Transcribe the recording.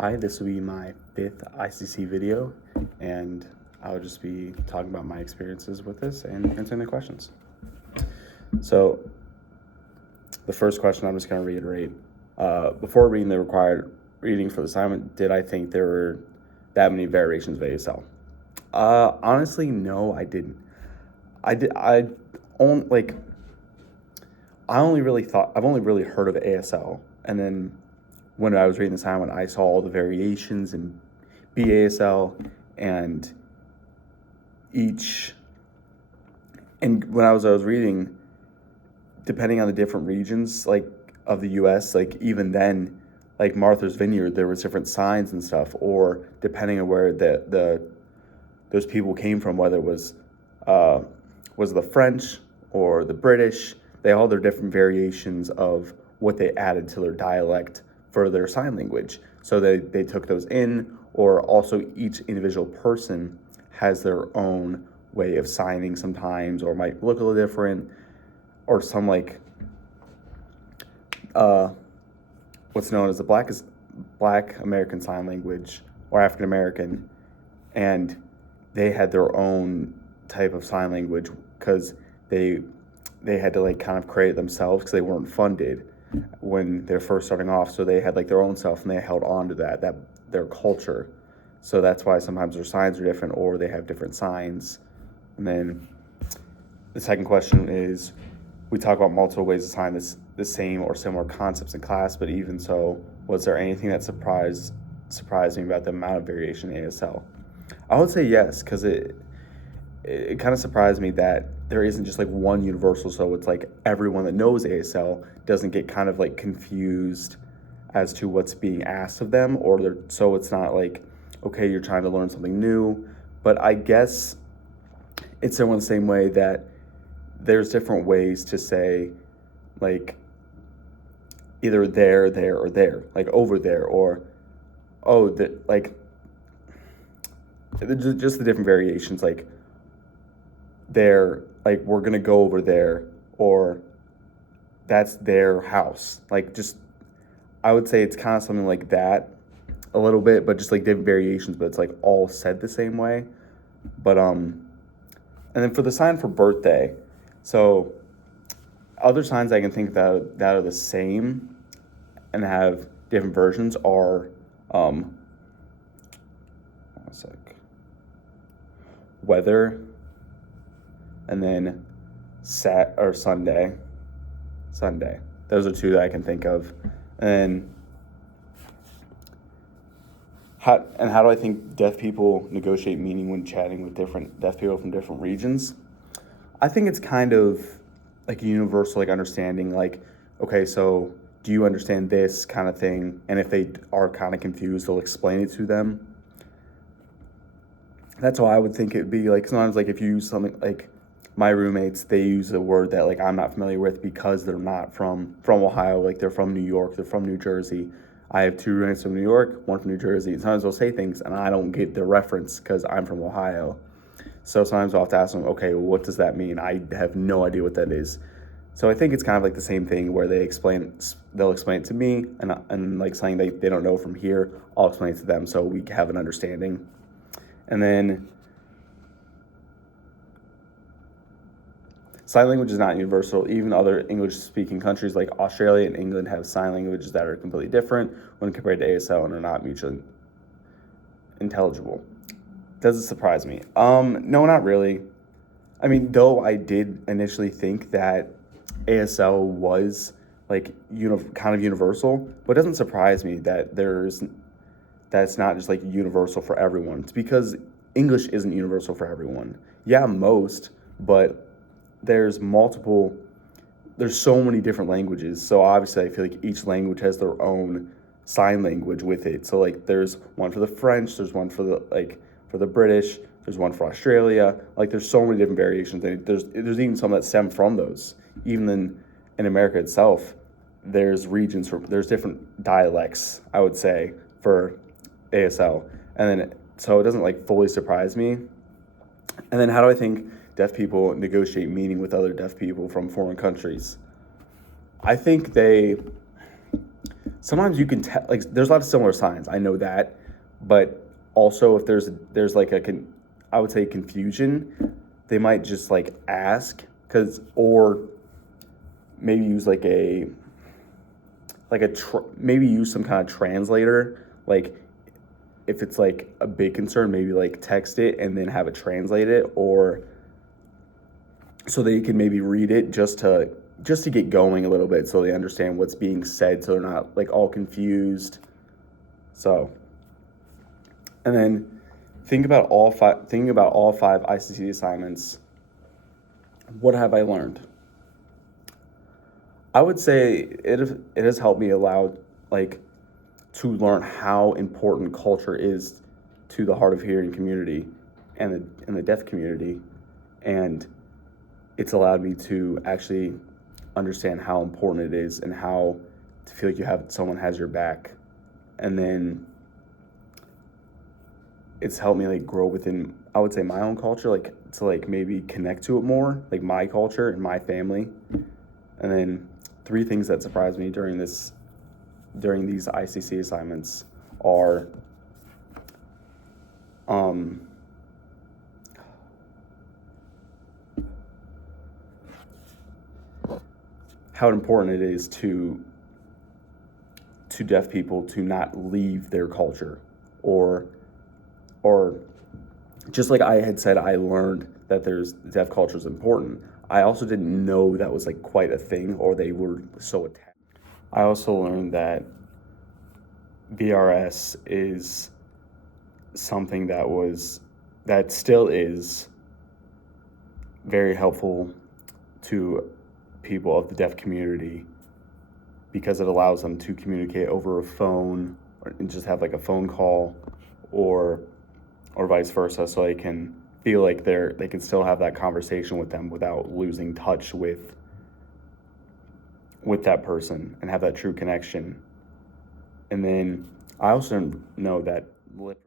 Hi, this will be my fifth ICC video, and I'll just be talking about my experiences with this and answering the questions. So, the first question I'm just going to reiterate. Before reading the required reading for the assignment, did I think there were that many variations of ASL? Honestly, no, I didn't. I've only really heard of ASL, and then when I was reading the assignment, I saw all the variations in BASL and when I was reading, depending on the different regions of the US, even then, like Martha's Vineyard, there was different signs and stuff, or depending on where those people came from, whether it was the French or the British, they all had their different variations of what they added to their dialect for their sign language. So they took those in, or also each individual person has their own way of signing sometimes, or might look a little different, or some what's known as the Black American Sign Language or African American, and they had their own type of sign language because they had to kind of create it themselves because they weren't funded when they're first starting off. So they had their own self, and they held on to that their culture. So that's why sometimes their signs are different, or they have different signs. And then the second question is, we talk about multiple ways to sign the same or similar concepts in class, but even so, was there anything that surprised me about the amount of variation in ASL? I would say yes, because it kind of surprised me that there isn't just one universal, so it's everyone that knows ASL doesn't get kind of confused as to what's being asked of them, so it's not okay, you're trying to learn something new. But I guess it's similar in the same way that there's different ways to say either there, or there, over there, or just the different variations, there, we're gonna go over there, or that's their house. I would say it's kind of something like that a little bit, but just different variations, but it's all said the same way. But and then for the sign for birthday, so other signs I can think that are the same and have different versions are weather, and then Sunday. Those are two that I can think of. And how do I think deaf people negotiate meaning when chatting with different deaf people from different regions? I think it's kind of a universal understanding, okay, so do you understand this kind of thing? And if they are kind of confused, they'll explain it to them. That's how I would think it'd be. Sometimes if you use something my roommates, they use a word that I'm not familiar with because they're not from Ohio, they're from New York, they're from New Jersey. I have two roommates from New York, one from New Jersey. Sometimes they'll say things and I don't get the reference because I'm from Ohio. So sometimes I'll have to ask them, okay, well, what does that mean? I have no idea what that is. So I think it's kind of the same thing where they'll explain it to me, and something they don't know from here, I'll explain it to them so we have an understanding. And then sign language is not universal. Even other English-speaking countries like Australia and England have sign languages that are completely different when compared to ASL and are not mutually intelligible. Does it surprise me? No, not really. I mean, though I did initially think that ASL was kind of universal, but it doesn't surprise me that it's not just universal for everyone. It's because English isn't universal for everyone. Yeah, most, but there's so many different languages. So obviously I feel each language has their own sign language with it. So there's one for the French, there's one for the British, there's one for Australia. There's so many different variations. There's even some that stem from those. Even in America itself, there's different dialects, I would say, for ASL. And then so it doesn't fully surprise me. And then how do I think deaf people negotiate meaning with other deaf people from foreign countries? I think sometimes you can tell, like, there's a lot of similar signs. I know that, but also if there's like I would say confusion, they might just like ask, or maybe use maybe use some kind of translator, like if it's like a big concern, maybe like text it and then have it translate it, or so they can maybe read it just to get going a little bit, so they understand what's being said, so they're not like all confused. So, and then thinking about all five ICC assignments. What have I learned? I would say it has helped me like to learn how important culture is to the hard of hearing community and the deaf community, and it's allowed me to actually understand how important it is and how to feel like someone has your back. And then it's helped me like grow within, I would say, my own culture, like to like maybe connect to it more, like my culture and my family. And then three things that surprised me during these ICC assignments are how important it is to deaf people to not leave their culture, or just like I had said, I learned that there's deaf culture is important. I also didn't know that was like quite a thing, or they were so attached. I also learned that VRS is something that still is very helpful to people of the deaf community, because it allows them to communicate over a phone, and just have like a phone call, or vice versa, so they can feel like they can still have that conversation with them without losing touch with that person, and have that true connection. And then I also know that